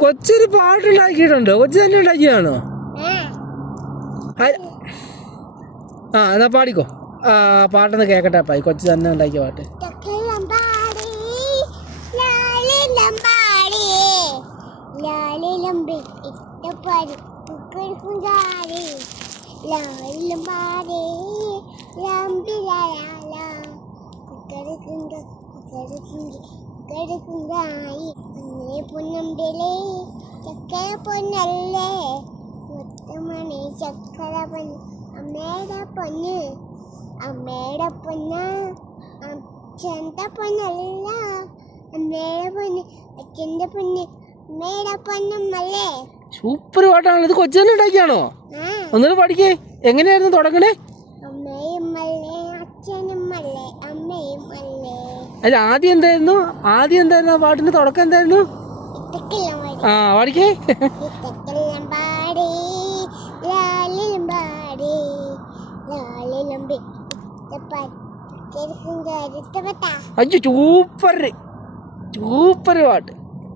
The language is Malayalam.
കൊച്ചൊരു പാട്ടുണ്ടാക്കിയിട്ടുണ്ടോ? കൊച്ചു തന്നെ ഉണ്ടാക്കിയതാണോ? എന്നാ പാടിക്കോ. പാട്ടൊന്ന് കേക്കട്ടെ അപ്പായി. കൊച്ചു തന്നെ ഉണ്ടാക്കിയ പാട്ട്. പൊന്നമ്പിലേ ചക്കര പൊന്നല്ലേ മുത്തമണി ചക്കര പൊന്ന് അമ്മയുടെ പൊന്ന് അച്ഛൻ്റെ പൊന്നല്ല അമ്മയുടെ പൊന്ന് അച്ഛൻ്റെ പൊന്ന് അമ്മയുടെ പൊന്നമ്മല്ലേ. സൂപ്പർ പാട്ടാണ് ഇത്. കൊച്ചു തന്നെ ഉണ്ടാക്കിയാണോ? ഒന്നുകൂടെ പഠിക്കേ. എങ്ങനെയായിരുന്നു തുടങ്ങണേ? അമ്മയും അല്ലേ അച്ഛനും അല്ലേ അമ്മയും അല്ലേ. അല്ല ആദ്യം എന്തായിരുന്നു ആ പാട്ടിന്റെ തുടക്കം എന്തായിരുന്നു? പഠിക്കേ. അയ്യോ സൂപ്പർ പാട്ട്.